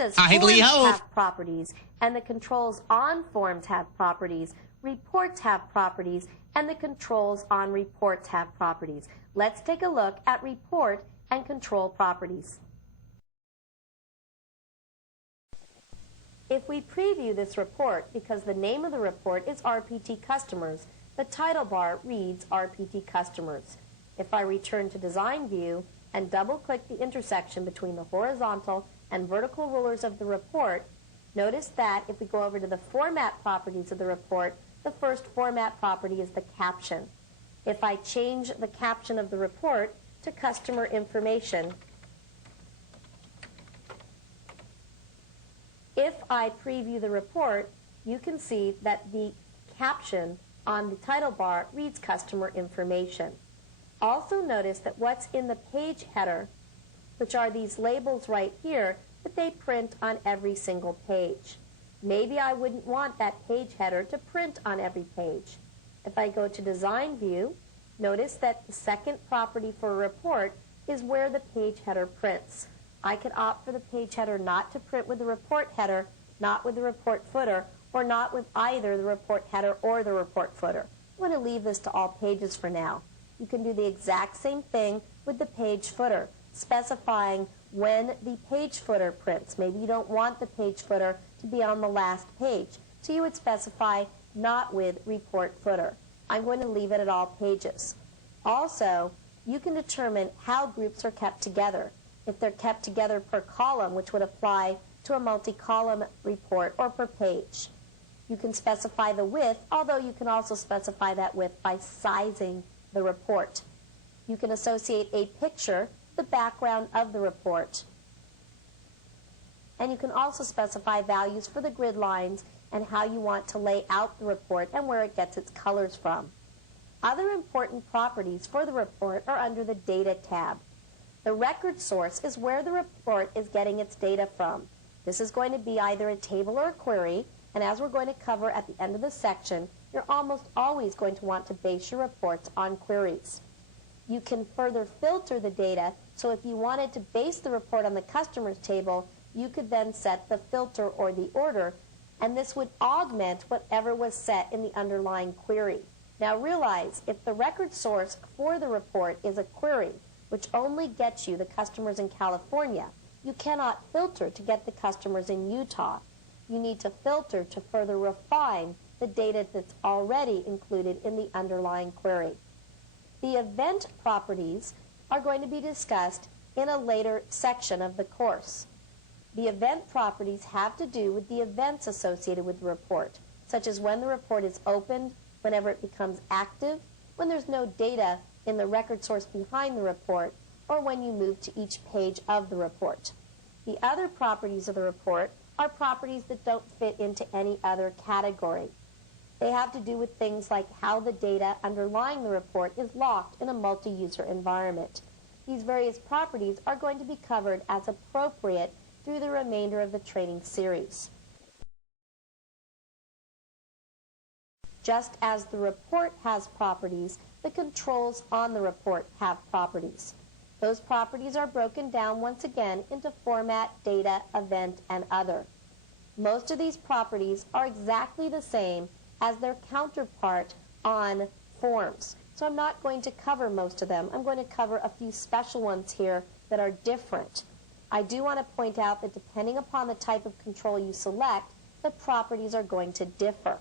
Just as Idly forms ho. have properties and the controls on forms have properties, reports have properties and the controls on reports have properties. Let's take a look at report and control properties. If we preview this report, because the name of the report is RPT Customers, the title bar reads RPT Customers. If I return to Design View and double-click the intersection between the horizontal and vertical rulers of the report, notice that if we go over to the format properties of the report, the first format property is the caption. If I change the caption of the report to customer information, if I preview the report, you can see that the caption on the title bar reads customer information. Also notice that what's in the page header, which are these labels right here, that they print on every single page. Maybe I wouldn't want that page header to print on every page. If I go to Design View, notice that the second property for a report is where the page header prints. I could opt for the page header not to print with the report header, not with the report footer, or not with either the report header or the report footer. I'm going to leave this to all pages for now. You can do the exact same thing with the page footer, specifying when the page footer prints. Maybe you don't want the page footer to be on the last page, so you would specify not with report footer. I'm going to leave it at all pages. Also, you can determine how groups are kept together. If they're kept together per column, which would apply to a multi-column report, or per page. You can specify the width, although you can also specify that width by sizing the report. You can associate a picture, the background of the report. And you can also specify values for the grid lines and how you want to lay out the report and where it gets its colors from. Other important properties for the report are under the Data tab. The record source is where the report is getting its data from. This is going to be either a table or a query, and as we're going to cover at the end of the section, you're almost always going to want to base your reports on queries. You can further filter the data, so if you wanted to base the report on the customers table, you could then set the filter or the order, and this would augment whatever was set in the underlying query. Now realize, if the record source for the report is a query, which only gets you the customers in California, you cannot filter to get the customers in Utah. You need to filter to further refine the data that's already included in the underlying query. The event properties are going to be discussed in a later section of the course. The event properties have to do with the events associated with the report, such as when the report is opened, whenever it becomes active, when there's no data in the record source behind the report, or when you move to each page of the report. The other properties of the report are properties that don't fit into any other category. They have to do with things like how the data underlying the report is locked in a multi-user environment. These various properties are going to be covered as appropriate through the remainder of the training series. Just as the report has properties, the controls on the report have properties. Those properties are broken down once again into format, data, event, and other. Most of these properties are exactly the same as their counterpart on forms. So I'm not going to cover most of them. I'm going to cover a few special ones here that are different. I do want to point out that depending upon the type of control you select, the properties are going to differ.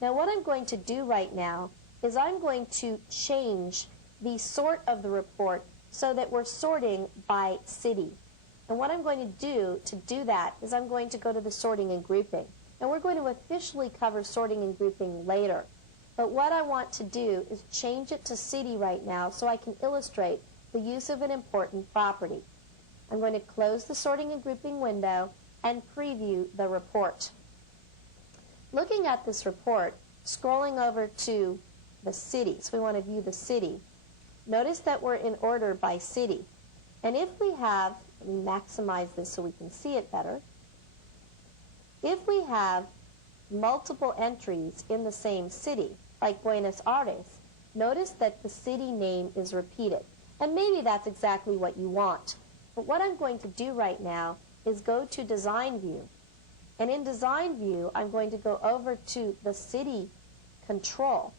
Now what I'm going to do right now is I'm going to change the sort of the report so that we're sorting by city. And what I'm going to do that is I'm going to go to the sorting and grouping. And we're going to officially cover sorting and grouping later. But what I want to do is change it to city right now so I can illustrate the use of an important property. I'm going to close the sorting and grouping window and preview the report. Looking at this report, scrolling over to the city, so we want to view the city, notice that we're in order by city. And if we have, let me maximize this so we can see it better, if we have multiple entries in the same city, like Buenos Aires, notice that the city name is repeated. And maybe that's exactly what you want. But what I'm going to do right now is go to Design View. And in Design View, I'm going to go over to the City Control,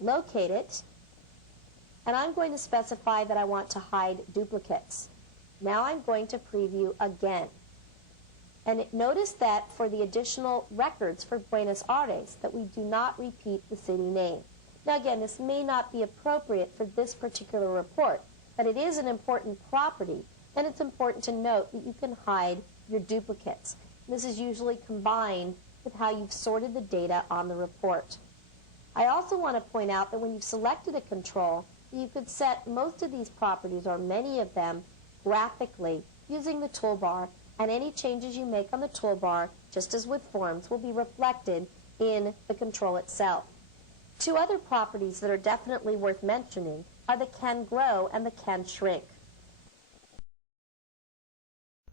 locate it, and I'm going to specify that I want to hide duplicates. Now I'm going to preview again. And notice that for the additional records for Buenos Aires, that we do not repeat the city name. Now again, this may not be appropriate for this particular report, but it is an important property, and it's important to note that you can hide your duplicates. This is usually combined with how you've sorted the data on the report. I also want to point out that when you've selected a control, you could set most of these properties, or many of them, graphically using the toolbar, and any changes you make on the toolbar, just as with forms, will be reflected in the control itself. Two other properties that are definitely worth mentioning are the can grow and the can shrink.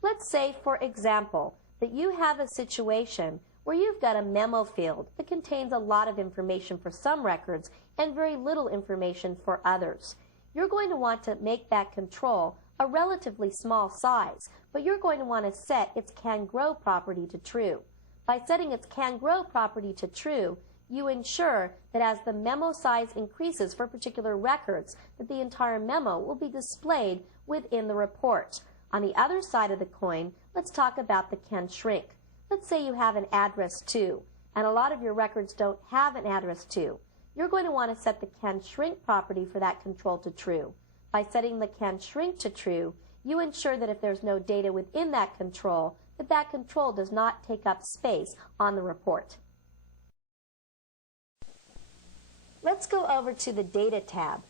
Let's say, for example, that you have a situation where you've got a memo field that contains a lot of information for some records and very little information for others. You're going to want to make that control a relatively small size, but you're going to want to set its can grow property to true. By setting its can grow property to true, you ensure that as the memo size increases for particular records, that the entire memo will be displayed within the report. On the other side of the coin, let's talk about the can shrink. Let's say you have an address to, and a lot of your records don't have an address to. You're going to want to set the can shrink property for that control to true. By setting the can shrink to true, you ensure that if there's no data within that control, that control does not take up space on the report. Let's go over to the Data tab.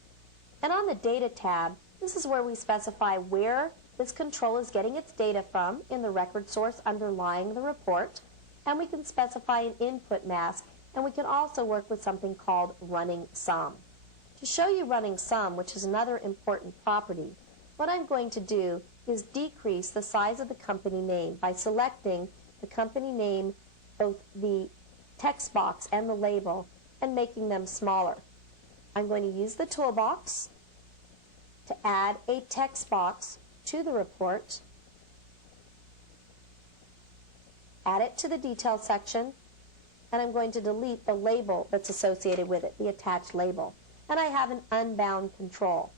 And on the Data tab, this is where we specify where this control is getting its data from in the record source underlying the report. And we can specify an input mask, and we can also work with something called running sum. To show you running sum, which is another important property, what I'm going to do is decrease the size of the company name by selecting the company name, both the text box and the label, and making them smaller. I'm going to use the toolbox to add a text box to the report, add it to the detail section, and I'm going to delete the label that's associated with it, the attached label. And I have an unbound control.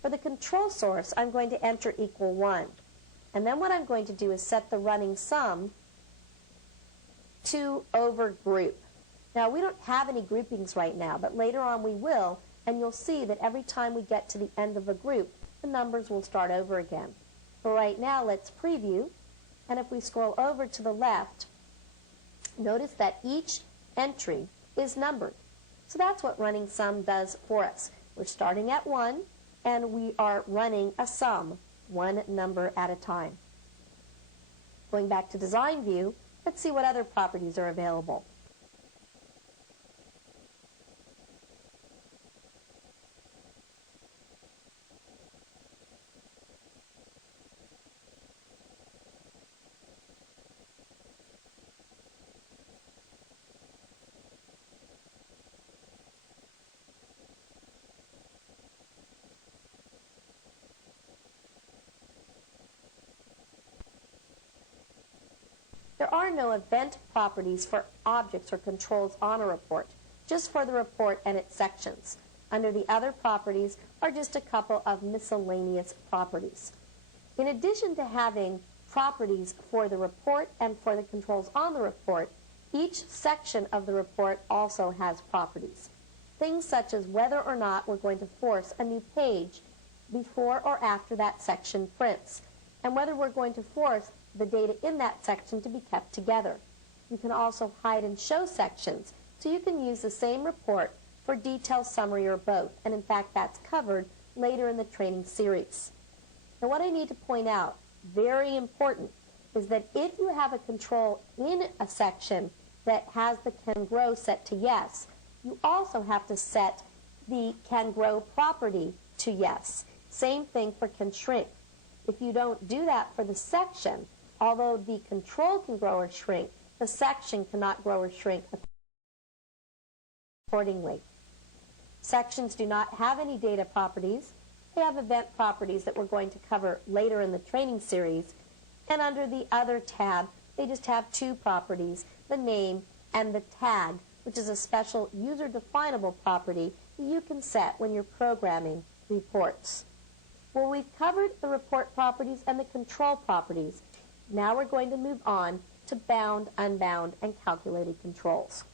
For the control source, I'm going to enter equal 1. And then what I'm going to do is set the running sum to over group. Now, we don't have any groupings right now, but later on we will, and you'll see that every time we get to the end of a group, the numbers will start over again. For right now, let's preview, and if we scroll over to the left, notice that each entry is numbered. So that's what running sum does for us. We're starting at 1, and we are running a sum, one number at a time. Going back to Design View, let's see what other properties are available. There are no event properties for objects or controls on a report, just for the report and its sections. Under the other properties are just a couple of miscellaneous properties. In addition to having properties for the report and for the controls on the report, each section of the report also has properties. Things such as whether or not we're going to force a new page before or after that section prints, and whether we're going to force the data in that section to be kept together. You can also hide and show sections, so you can use the same report for detail, summary, or both, and in fact that's covered later in the training series. Now what I need to point out, very important, is that if you have a control in a section that has the can grow set to yes, you also have to set the can grow property to yes. Same thing for can shrink. If you don't do that for the section, although the control can grow or shrink, the section cannot grow or shrink accordingly. Sections do not have any data properties. They have event properties that we're going to cover later in the training series. And under the Other tab, they just have two properties, the name and the tag, which is a special user-definable property that you can set when you're programming reports. Well, we've covered the report properties and the control properties. Now we're going to move on to bound, unbound, and calculated controls.